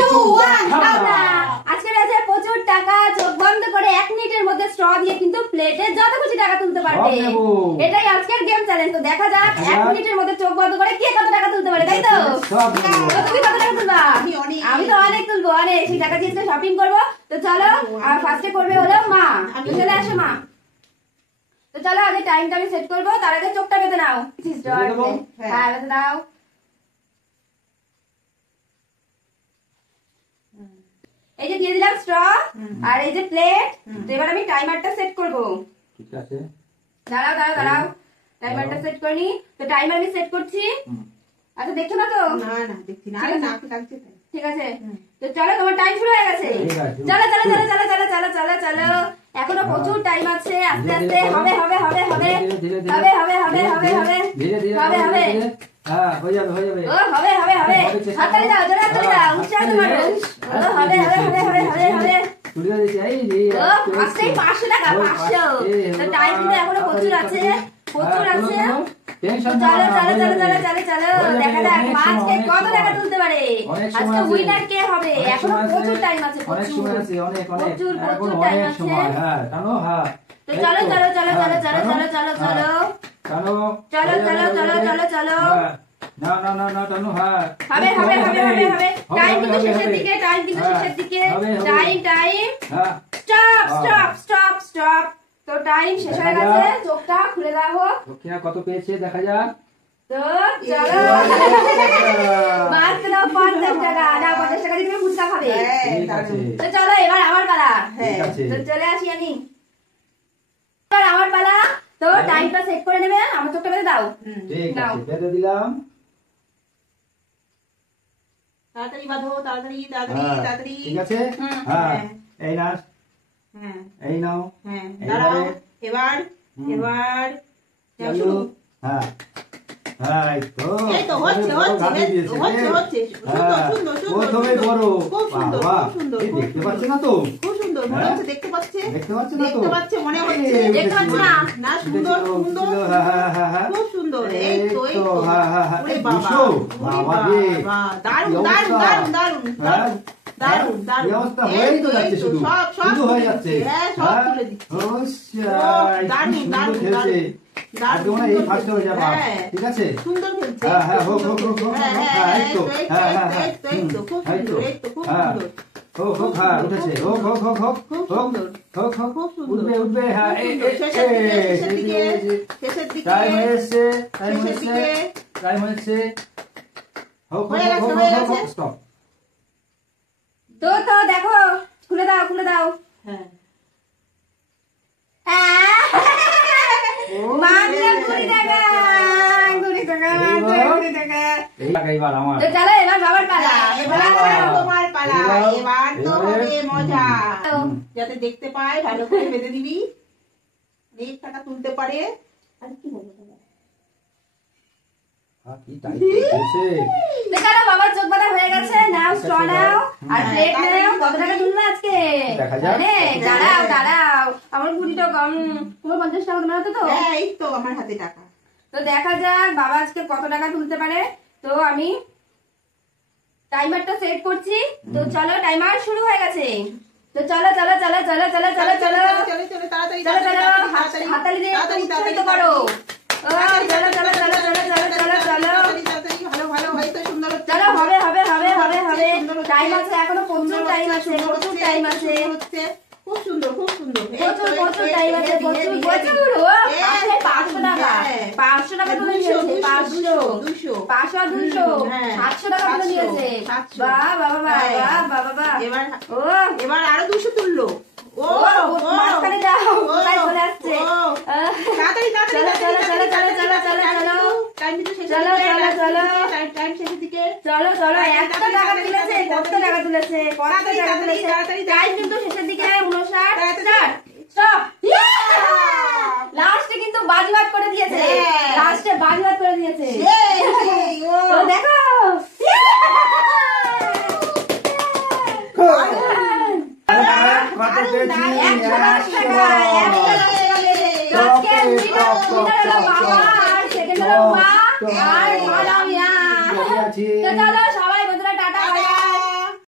2 1 আজকে আছে প্রচুর টাকা। চোখ বন্ধ করে 1 মিনিটের মধ্যে স্ট্র দিয়ে কিন্তু প্লেটে যত খুশি টাকা তুলতে পারবে। এটাই আজকের গেম চ্যালেঞ্জ। তো দেখা যাক 1 মিনিটের মধ্যে চোখ বন্ধ করে কে কত টাকা তুলতে পারে, তাই তো? তুমি কত টাকা তুলবা? আমি তো অনেক তুলবো, অনেক। সেই টাকা দিয়ে শপিং করবো। তো চলো, ফার্স্টে করবে হলো মা। চলে আসো মা। তো চলো আগে টাইমটা আমি সেট করবো, তার আগে চোখটা বেঁধে নাও। হ্যাঁ বেঁধে দাও। এই যে দিয়ে দিলাম স্ট্র আর এই যে প্লেট। তো এবার আমি টাইমারটা সেট করব। ঠিক আছে, দাঁড়াও দাঁড়াও দাঁড়াও, টাইমারটা সেট করি। তো টাইমার আমি সেট করছি। আচ্ছা দেখছো না তো? না না দেখছি না, আরে নাক লাগছে তাই। ঠিক আছে, তো চলো তোমার টাইম শুরু হয়ে গেছে। চলো চলো চলো চলো চলো চলো চলো চলো, এখনো প্রচুর টাইম আছে। আস্তে আস্তে হবে হবে হবে হবে হবে হবে হবে হবে হবে ধীরে ধীরে হবে হবে। হ্যাঁ হয়ে যাবে হয়ে যাবে। ও হবে হবে হবে, হাততালি দাও, জোরে হাততালি দাও, উৎসাহ মারো। ও হবে হবে হবে হবে হবে হবে। তুলে দিয়েছি এই রে। ও আজকে 500 টাকা 500। তো টাইম কিন্তু এখনো প্রচুর আছে, প্রচুর আছে। টেনশন চলো চলো চলো চলো চলো চলো, দেখা যাক আজকে কত টাকা তুলতে পারে। আজকে উইনার কে হবে? এখনো প্রচুর টাইম আছে, অনেক প্রচুর সময় আছে, অনেক অনেক প্রচুর এখন টাইম অনেক আছে। সময়। হ্যাঁ টানো, হ্যাঁ তো চলো চলো চলো চলো চলো চলো চলো চলো টানো, চলো চলো চলো চলো চলো। না না না না টানো। হ্যাঁ হবে হবে হবে হবে হবে। টাইম কিন্তু শেষের দিকে, টাইম কিন্তু শেষের দিকে। টাইম টাইম হ্যাঁ স্টপ স্টপ স্টপ স্টপ। তো টাইম শেষ হয়ে গেছে, চোখটা খুলে দাও। দক্ষিণা কত পেয়েছে দেখা যাক। তো চলো মাত্র 50 টাকা। না 50 টাকা দিয়ে তুমি ফুচকা খাবে। ঠিক আছে, তো চলো এবার আমার পালা। ঠিক আছে। তো চলে আসি আমি, এবার আমার পালা। তো টাইমটা সেট করে নেবে, আমার চোখটা বেঁধে দাও। ঠিক নাও। আছে, বেঁধে দিলাম। তাড়াতাড়ি বাঁধো, তাড়াতাড়ি তাড়াতাড়ি হ্যাঁ, তাড়াতাড়ি। ঠিক আছে। হ্যাঁ এই নাও, হ্যাঁ এই নাও। হ্যাঁ দাঁড়াও। এবার এবার চালু। হ্যাঁ হ্যাঁ এই তো এই তো হচ্ছে হচ্ছে হচ্ছে হচ্ছে। সুন্দর সুন্দর সুন্দর। প্রথমে বড়। খুব সুন্দর বাহ, খুব সুন্দর। এই দেখতে পাচ্ছ না তো? খুব সুন্দর মনে হচ্ছে, দেখতে পাচ্ছে দেখতে পাচ্ছ না তো? দেখতে পাচ্ছে মনে হচ্ছে। দেখতে পাচ্ছ না? না সুন্দর সুন্দর হ্যাঁ হ্যাঁ হ্যাঁ হ্যাঁ খুব সুন্দর। এই তো এই তো। হ্যাঁ হ্যাঁ হ্যাঁ। ওরে এই বাবা, দুশো। ওরে বাবা রে। বাবা, দারুণ কি দারুণ অবস্থা? দারুণ দারুণ হ্যাঁ? দারুণ দারুণ এই দারুণ। অবস্থা হয়েই তো যাচ্ছে শুধু। সব সব শুধু হয়ে তুলে যাচ্ছে। দিচ্ছে। হ্যাঁ সব তুলে দিচ্ছে। দারুণ সুন্দর দারুণ খেলছে। দারুণ তোমরা এই ফার্স্ট হয়ে যাবা। হ্যাঁ। ঠিক আছে? সুন্দর খেলছে। হ্যাঁ হ্যাঁ হোক হোক হোক হোক। হ্যাঁ হ্যাঁ হ্যাঁ এই তো। এই তো হ্যাঁ হ্যাঁ হ্যাঁ। এই তো এই তো খুব এই তো। সুন্দর এই তো খুব হ্যাঁ। সুন্দর হোক হোক হ্যাঁ উঠেছে। হোক হোক হোক হোক খুব হোক সুন্দর হোক হোক খুব সুন্দর। উঠবে উঠবে। হ্যাঁ এই শেষের দিকে শেষের দিকে শেষের দিকে টাইম হয়েছে টাইম শেষের হয়েছে দিকে। টাইম হয়েছে। হোক হোক হয়ে গেছে, হোক হয়ে হোক গেছে। স্টপ। তো তো দেখো, খুলে দাও খুলে দাও। হ্যাঁ মাত্র 20 টাকা 20 টাকা 20 টাকা। এইবার আমার। তো চলো এবার বাবার পালা। এবার তোমার পালা। এবার তো হবে মজা। যাতে দেখতে পায় ভালো করে বেঁধে দিবি, অনেক টাকা তুলতে পারে। আর কি বলবো তোমার? কি টাইম হয়েছে। তো চলো বাবার চোখ বাঁধা হয়ে গেছে। নাও স্ট্র নাও আর প্লেট নাও। কত টাকা তুলবে আজকে? দেখা যাক। আরে দাঁড়াও দাঁড়াও, আমার 20 টাকা। তোমার 50 টাকা তোমার হাতে তো? হ্যাঁ এই তো আমার হাতে টাকা। তো দেখা যাক বাবা আজকে কত টাকা তুলতে পারে। তো আমি টাইমারটা সেট করছি। তো চলো টাইমার শুরু হয়ে গেছে। তো চলো চলো চলো চলো চলো চলো চলো চলো চলো তাড়াতাড়ি চলো চলো তাড়াতাড়ি হাতালি দিয়ে তাড়াতাড়ি উৎসাহিত করো। ও চলো চলো চলো চলো চলো চলো চলো তাড়াতাড়ি ভালো ভালো হয়তো সুন্দর হচ্ছে। চলো হবে হবে হবে হবে হবে। টাইম আছে এখনো, প্রচুর টাইম আছে, প্রচুর টাইম আছে, হচ্ছে খুব সুন্দর খুব সুন্দর। প্রচুর প্রচুর টাইম আছে, প্রচুর প্রচুর। ও আছে 500 টাকা 500 টাকা তুলে নিয়েছে। 500 200 500 200 700 টাকা তুলে নিয়েছে। বাহ বাবা বাহ বাহ বাবা বাহ। এবার ও এবার আরো 200 তুললো। ও মাঝখানে যাও, কোথায় চলে আসছে। তাড়াতাড়ি চলো চলো চলো চলো চলো চলো চলো টাইম কিন্তু শেষ চলো চলো চলো টাইম শেষের দিকে। চলো চলো এত টাকা তুলেছে, কত টাকা তুলেছে, কত টাকা তুলেছে। টাইম কিন্তু শেষের দিকে 59 স্টপ। লাস্টে কিন্তু বাজিবাদ করে দিয়েছে, লাস্টে বাজিবাদ করে দিয়েছে। তো দেখো চলো